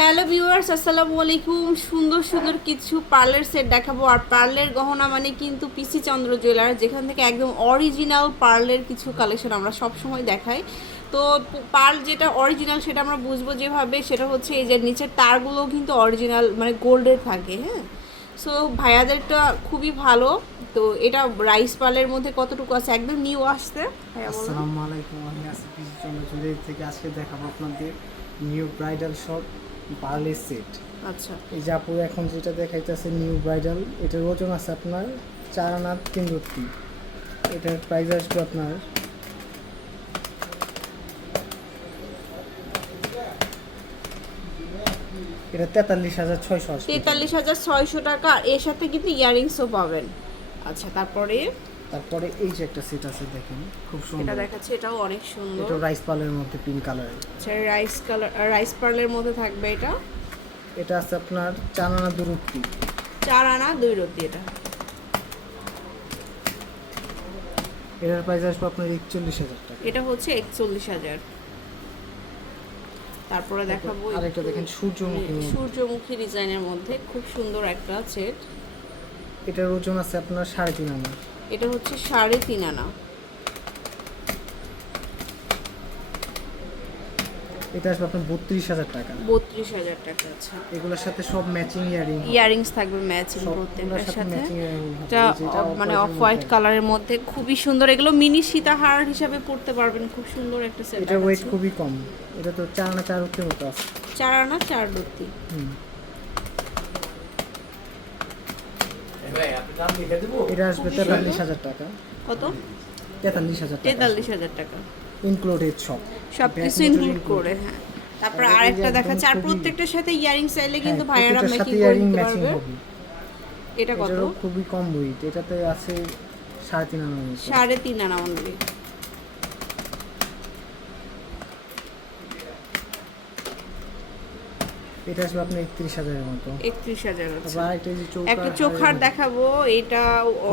Hello viewers, আসসালামু আলাইকুম। সুন্দর সুন্দর কিছু পার্লার সেট দেখাবো। আর পার্লের গহনা মানে কিন্তু পিসি চন্দ্র জুয়েলার, যেখান থেকে একদম অরিজিনাল পার্লের কিছু কালেকশন আমরা সব সময় দেখাই। তো পার্ল যেটা অরিজিনাল সেটা আমরা বুঝব যেভাবে, সেটা হচ্ছে এই যে নিচের তারগুলো কিন্তু অরিজিনাল মানে গোল্ডের থাকে হ্যাঁ? সো ভাইয়াদেরটা খুবই ভালো। তো এটা রাইস পার্লের মধ্যে কতটুকু আছে? একদম নিউ আসছে। আসসালামু আলাইকুম। আমি আসি পিসি চন্দ্র জুয়েলারি থেকে আজকে দেখাবো আপনাদের নিউ ব্রাইডাল শপ পার্লের সেট। আচ্ছা। এই যে আপু এখন যেটা দেখাইতেছে নিউ ব্রাইডাল এটার ওজন আছে আপনার চার আনা তিন রুটি এটার প্রাইস আসবে আপনার এটা তেতাল্লিশ হাজার ছয়শো তেতাল্লিশ হাজার ছয়শো টাকা এর সাথে কিন্তু ইয়ারিংসও পাবেন। আচ্ছা তারপরে তারপরে এই যে একটা সেট আছে দেখেন খুব সুন্দর। এটা দেখাচ্ছে এটাও অনেক সুন্দর। এটা রাইস পার্লের মধ্যে পিঙ্ক কালারের আচ্ছা রাইস কালার রাইস পার্লের মধ্যে থাকবে এটা? এটা আছে আপনার চার আনা দু রুটি। চার আনা দুই রতি এটা। এটার প্রাইস আসবে আপনার একচল্লিশ হাজার টাকা। এটা হচ্ছে একচল্লিশ হাজার। তারপরে দেখাবো আরেকটা দেখেন সূর্যমুখী সূর্যমুখী ডিজাইনের মধ্যে খুব সুন্দর একটা সেট এটার ওজন আছে আপনার সাড়ে তিন আনা। এটা হচ্ছে সাড়ে তিন আনা। এটা আসবে আপনার বত্রিশ হাজার টাকা। বত্রিশ হাজার টাকা আচ্ছা। এগুলোর সাথে সব ম্যাচিং ইয়ারিং ইয়ারিংস থাকবে ম্যাচিং প্রত্যেকটার সাথে। এটা মানে অফ হোয়াইট কালারের মধ্যে খুবই সুন্দর। এগুলো মিনি সীতাহার হিসাবে পড়তে পারবেন। খুব সুন্দর একটা সেট এটার ওয়েট খুবই কম। এটা তো চার আনা চার মতো আছে। চার আনা চার রতি হুম। এটা আসবে তেতাল্লিশ হাজার টাকা। কত? তেতাল্লিশ হাজার তেতাল্লিশ হাজার টাকা। ইনক্লুডেড সব। সব কিছু ইনক্লুড করে হ্যাঁ। তারপরে আরেকটা দেখাচ্ছে আর প্রত্যেকটার সাথে ইয়ারিং চাইলে কিন্তু ভাইয়ারা ম্যাচিং ম্যাচিং পারবে। হবে। এটা কত? খুবই কম বুইট এটাতে আছে সাড়ে তিন আনা সাড়ে তিন আনা অনলি এটা আসবে আপনার একত্রিশ হাজারের মতো। একত্রিশ হাজার একটা চোখার দেখাবো এটা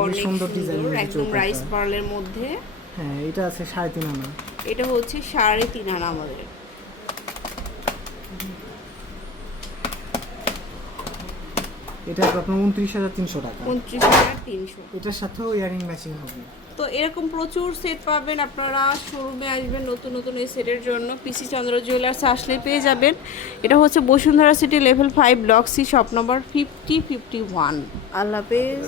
অনেক সুন্দর ডিজাইনের একদম রাইস পার্লের মধ্যে। হ্যাঁ এটা আছে সাড়ে তিন আনা। এটা হচ্ছে সাড়ে তিন আনা আমাদের। এটা আপনার উনত্রিশ হাজার তিনশো টাকা। উনত্রিশ হাজার তিনশো। এটার সাথেও ইয়ারিং ম্যাচিং হবে। তো এরকম প্রচুর সেট পাবেন। আপনারা শোরুমে আসবেন নতুন নতুন এই সেটের জন্য। পিসি চন্দ্র জুয়েলার্স আসলে পেয়ে যাবেন। এটা হচ্ছে Bashundhara city level five block C shop number fifty fifty one আল্লাহ হাফেজ।